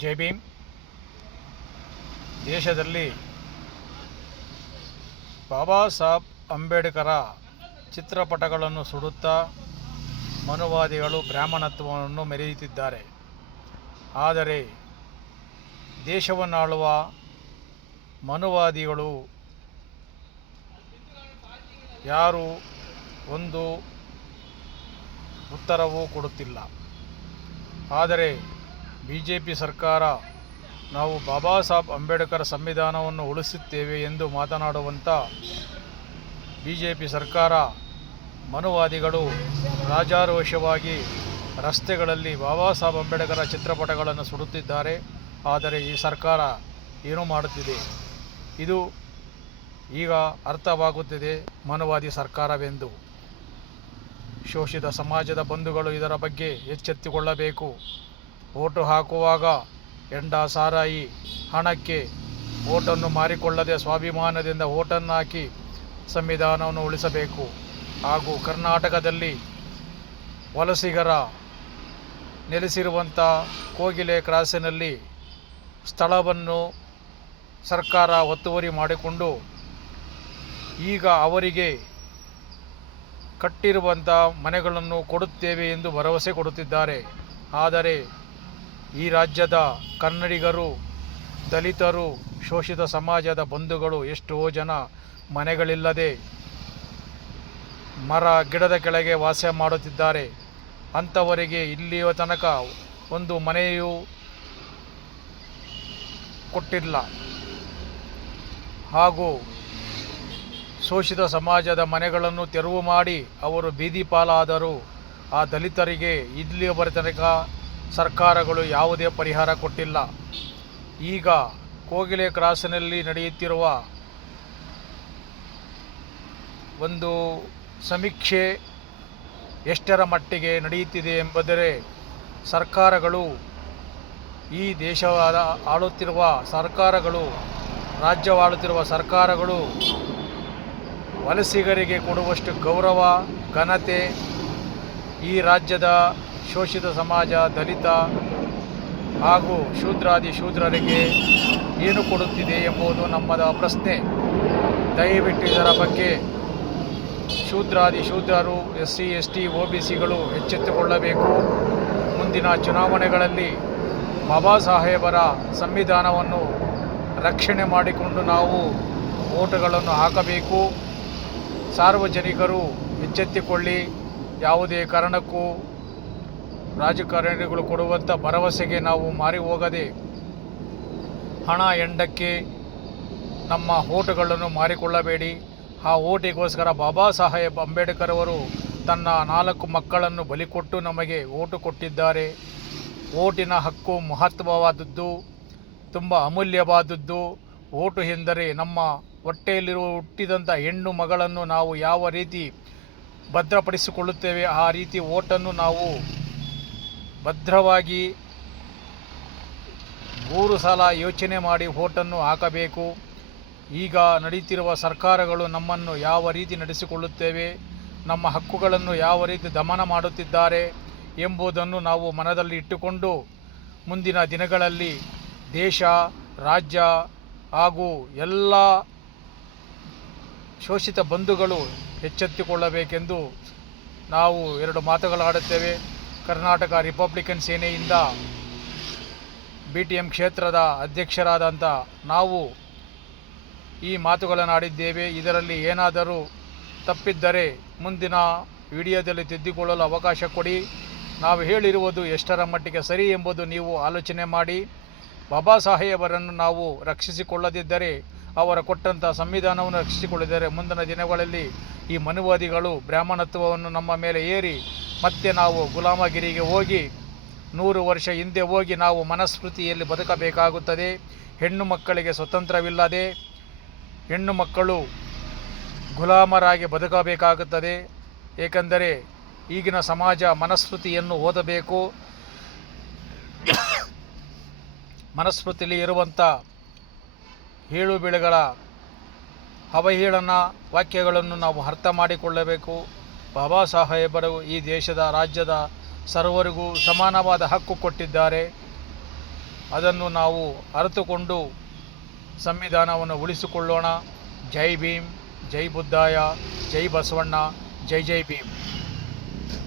ಜೈ ಭೀಮ್. ದೇಶದಲ್ಲಿ ಬಾಬಾ ಸಾಹೇಬ್ ಅಂಬೇಡ್ಕರ ಚಿತ್ರಪಟಗಳನ್ನು ಸುಡುತ್ತಾ ಮನುವಾದಿಗಳು ಬ್ರಾಹ್ಮಣತ್ವವನ್ನು ಮೆರೆಯುತ್ತಿದ್ದಾರೆ. ಆದರೆ ದೇಶವನ್ನಾಳುವ ಮನುವಾದಿಗಳು ಯಾರೂ ಒಂದು ಉತ್ತರವೂ ಕೊಡುತ್ತಿಲ್ಲ. ಆದರೆ BJP ಸರ್ಕಾರ ನಾವು ಬಾಬಾ ಸಾಹೇಬ್ ಅಂಬೇಡ್ಕರ್ ಸಂವಿಧಾನವನ್ನು ಉಳಿಸುತ್ತೇವೆ ಎಂದು ಮಾತನಾಡುವಂಥ BJP ಸರ್ಕಾರ ಮನುವಾದಿಗಳು ರಾಜಾರೋಷವಾಗಿ ರಸ್ತೆಗಳಲ್ಲಿ ಬಾಬಾ ಸಾಹೇಬ್ ಅಂಬೇಡ್ಕರ ಚಿತ್ರಪಟಗಳನ್ನು ಸುಡುತ್ತಿದ್ದಾರೆ. ಆದರೆ ಈ ಸರ್ಕಾರ ಏನು ಮಾಡುತ್ತಿದೆ? ಇದು ಈಗ ಅರ್ಥವಾಗುತ್ತಿದೆ ಮನುವಾದಿ ಸರ್ಕಾರವೆಂದು. ಶೋಷಿತ ಸಮಾಜದ ಬಂಧುಗಳು ಇದರ ಬಗ್ಗೆ ಎಚ್ಚೆತ್ತುಕೊಳ್ಳಬೇಕು. ಓಟು ಹಾಕುವಾಗ ಎಂಡ ಸಾರಾಯಿ ಹಣಕ್ಕೆ ಓಟನ್ನು ಮಾರಿಕೊಳ್ಳದೆ ಸ್ವಾಭಿಮಾನದಿಂದ ಓಟನ್ನು ಹಾಕಿ ಸಂವಿಧಾನವನ್ನು ಉಳಿಸಬೇಕು. ಹಾಗೂ ಕರ್ನಾಟಕದಲ್ಲಿ ವಲಸಿಗರ ನೆಲೆಸಿರುವಂಥ ಕೋಗಿಲೆ ಕ್ರಾಸಿನಲ್ಲಿ ಸ್ಥಳವನ್ನು ಸರ್ಕಾರ ಒತ್ತುವರಿ ಮಾಡಿಕೊಂಡು ಈಗ ಅವರಿಗೆ ಕಟ್ಟಿರುವಂಥ ಮನೆಗಳನ್ನು ಕೊಡುತ್ತೇವೆ ಎಂದು ಭರವಸೆ ಕೊಡುತ್ತಿದ್ದಾರೆ. ಆದರೆ ಈ ರಾಜ್ಯದ ಕನ್ನಡಿಗರು, ದಲಿತರು, ಶೋಷಿತ ಸಮಾಜದ ಬಂಧುಗಳು ಎಷ್ಟೋ ಜನ ಮನೆಗಳಿಲ್ಲದೆ ಮರ ಗಿಡದ ಕೆಳಗೆ ವಾಸ ಮಾಡುತ್ತಿದ್ದಾರೆ. ಅಂಥವರಿಗೆ ಇಲ್ಲಿಯ ತನಕ ಒಂದು ಮನೆಯೂ ಕೊಟ್ಟಿಲ್ಲ. ಹಾಗೂ ಶೋಷಿತ ಸಮಾಜದ ಮನೆಗಳನ್ನು ತೆರವು ಮಾಡಿ ಅವರು ಬೀದಿ ಪಾಲಾದರೂ ಆ ದಲಿತರಿಗೆ ಇಲ್ಲಿಯವರ ತನಕ ಸರ್ಕಾರಗಳು ಯಾವುದೇ ಪರಿಹಾರ ಕೊಟ್ಟಿಲ್ಲ. ಈಗ ಕೋಗಿಲೆ ಕ್ರಾಸಿನಲ್ಲಿ ನಡೆಯುತ್ತಿರುವ ಒಂದು ಸಮೀಕ್ಷೆ ಎಷ್ಟರ ಮಟ್ಟಿಗೆ ನಡೆಯುತ್ತಿದೆ ಎಂಬುದರೆ ಸರ್ಕಾರಗಳು, ಈ ದೇಶವಾದ ಆಳುತ್ತಿರುವ ಸರ್ಕಾರಗಳು, ರಾಜ್ಯವಾಳುತ್ತಿರುವ ಸರ್ಕಾರಗಳು ವಲಸಿಗರಿಗೆ ಕೊಡುವಷ್ಟು ಗೌರವ, ಘನತೆ ಈ ರಾಜ್ಯದ ಶೋಷಿತ ಸಮಾಜ, ದಲಿತ ಹಾಗೂ ಶೂದ್ರಾದಿ ಶೂದ್ರರಿಗೆ ಏನು ಕೊಡುತ್ತಿದೆ ಎಂಬುದು ನಮ್ಮದ ಪ್ರಶ್ನೆ. ದಯವಿಟ್ಟು ಇದರ ಬಗ್ಗೆ ಶೂದ್ರಾದಿ ಶೂದ್ರರು, SC ST OBCಗಳು ಎಚ್ಚೆತ್ತುಕೊಳ್ಳಬೇಕು. ಮುಂದಿನ ಚುನಾವಣೆಗಳಲ್ಲಿ ಬಾಬಾ ಸಾಹೇಬರ ಸಂವಿಧಾನವನ್ನು ರಕ್ಷಣೆ ಮಾಡಿಕೊಂಡು ನಾವು ಓಟುಗಳನ್ನು ಹಾಕಬೇಕು. ಸಾರ್ವಜನಿಕರು ಎಚ್ಚೆತ್ತುಕೊಳ್ಳಿ. ಯಾವುದೇ ಕಾರಣಕ್ಕೂ ರಾಜಕಾರಣಿಗಳು ಕೊಡುವಂಥ ಭರವಸೆಗೆ ನಾವು ಮಾರಿ ಹೋಗದೆ ಹಣ ಎಂಡಕ್ಕೆ ನಮ್ಮ ಓಟುಗಳನ್ನು ಮಾರಿಕೊಳ್ಳಬೇಡಿ. ಆ ಓಟಿಗೋಸ್ಕರ ಬಾಬಾ ಸಾಹೇಬ್ ಅಂಬೇಡ್ಕರ್ ಅವರು ತನ್ನ 4 ಮಕ್ಕಳನ್ನು ಬಲಿಕೊಟ್ಟು ನಮಗೆ ಓಟು ಕೊಟ್ಟಿದ್ದಾರೆ. ಓಟಿನ ಹಕ್ಕು ಮಹತ್ವವಾದದ್ದು, ತುಂಬ ಅಮೂಲ್ಯವಾದದ್ದು. ಓಟು ಎಂದರೆ ನಮ್ಮ ಹೊಟ್ಟೆಯಲ್ಲಿರುವ ಹುಟ್ಟಿದಂಥ ಹೆಣ್ಣು ಮಗಳನ್ನು ನಾವು ಯಾವ ರೀತಿ ಭದ್ರಪಡಿಸಿಕೊಳ್ಳುತ್ತೇವೆ ಆ ರೀತಿ ಓಟನ್ನು ನಾವು ಭದ್ರವಾಗಿ 3 ಸಲ ಯೋಚನೆ ಮಾಡಿ ಓಟನ್ನು ಹಾಕಬೇಕು. ಈಗ ನಡೆಯುತ್ತಿರುವ ಸರ್ಕಾರಗಳು ನಮ್ಮನ್ನು ಯಾವ ರೀತಿ ನಡೆಸಿಕೊಳ್ಳುತ್ತೇವೆ, ನಮ್ಮ ಹಕ್ಕುಗಳನ್ನು ಯಾವ ರೀತಿ ದಮನ ಮಾಡುತ್ತಿದ್ದಾರೆ ಎಂಬುದನ್ನು ನಾವು ಮನದಲ್ಲಿ ಇಟ್ಟುಕೊಂಡು ಮುಂದಿನ ದಿನಗಳಲ್ಲಿ ದೇಶ, ರಾಜ್ಯ ಹಾಗೂ ಎಲ್ಲ ಶೋಷಿತ ಬಂಧುಗಳು ಎಚ್ಚೆತ್ತುಕೊಳ್ಳಬೇಕೆಂದು ನಾವು 2 ಮಾತುಗಳಾಡುತ್ತೇವೆ. ಕರ್ನಾಟಕ ರಿಪಬ್ಲಿಕನ್ ಸೇನೆಯಿಂದ BTM ಕ್ಷೇತ್ರದ ಅಧ್ಯಕ್ಷರಾದಂಥ ನಾವು ಈ ಮಾತುಗಳನ್ನು ಆಡಿದ್ದೇವೆ. ಇದರಲ್ಲಿ ಏನಾದರೂ ತಪ್ಪಿದ್ದರೆ ಮುಂದಿನ ವಿಡಿಯೋದಲ್ಲಿ ತಿದ್ದಿಕೊಳ್ಳಲು ಅವಕಾಶ ಕೊಡಿ. ನಾವು ಹೇಳಿರುವುದು ಎಷ್ಟರ ಮಟ್ಟಿಗೆ ಸರಿ ಎಂಬುದು ನೀವು ಆಲೋಚನೆ ಮಾಡಿ. ಬಾಬಾ ಸಾಹೇಬರನ್ನು ನಾವು ರಕ್ಷಿಸಿಕೊಳ್ಳದಿದ್ದರೆ, ಅವರ ಕೊಟ್ಟಂಥ ಸಂವಿಧಾನವನ್ನು ರಕ್ಷಿಸಿಕೊಳ್ಳದಿದ್ದರೆ ಮುಂದಿನ ದಿನಗಳಲ್ಲಿ ಈ ಮನುವಾದಿಗಳು ಬ್ರಾಹ್ಮಣತ್ವವನ್ನು ನಮ್ಮ ಮೇಲೆ ಏರಿ ಮತ್ತೆ ನಾವು ಗುಲಾಮಗಿರಿಗೆ ಹೋಗಿ 100 ವರ್ಷ ಹಿಂದೆ ಹೋಗಿ ನಾವು ಮನಸ್ಮೃತಿಯಲ್ಲಿ ಬದುಕಬೇಕಾಗುತ್ತದೆ. ಹೆಣ್ಣು ಮಕ್ಕಳಿಗೆ ಸ್ವತಂತ್ರವಿಲ್ಲದೆ ಹೆಣ್ಣು ಮಕ್ಕಳು ಗುಲಾಮರಾಗಿ ಬದುಕಬೇಕಾಗುತ್ತದೆ. ಏಕೆಂದರೆ ಈಗಿನ ಸಮಾಜ ಮನಸ್ಮೃತಿಯನ್ನು ಓದಬೇಕು. ಮನಸ್ಮೃತಿಯಲ್ಲಿ ಇರುವಂಥ ಏಳು ಬೀಳುಗಳ ಅವಹೇಳನ ವಾಕ್ಯಗಳನ್ನು ನಾವು ಅರ್ಥ ಮಾಡಿಕೊಳ್ಳಬೇಕು. ಬಾಬಾ ಸಾಹೇಬರು ಈ ದೇಶದ ರಾಜ್ಯದ ಸರ್ವರಿಗೂ ಸಮಾನವಾದ ಹಕ್ಕು ಕೊಟ್ಟಿದ್ದಾರೆ. ಅದನ್ನು ನಾವು ಅರಿತುಕೊಂಡು ಸಂವಿಧಾನವನ್ನು ಉಳಿಸಿಕೊಳ್ಳೋಣ. ಜೈ ಭೀಮ್, ಜೈ ಬುದ್ಧಾಯ, ಜೈ ಬಸವಣ್ಣ, ಜೈ ಜೈ ಭೀಮ್.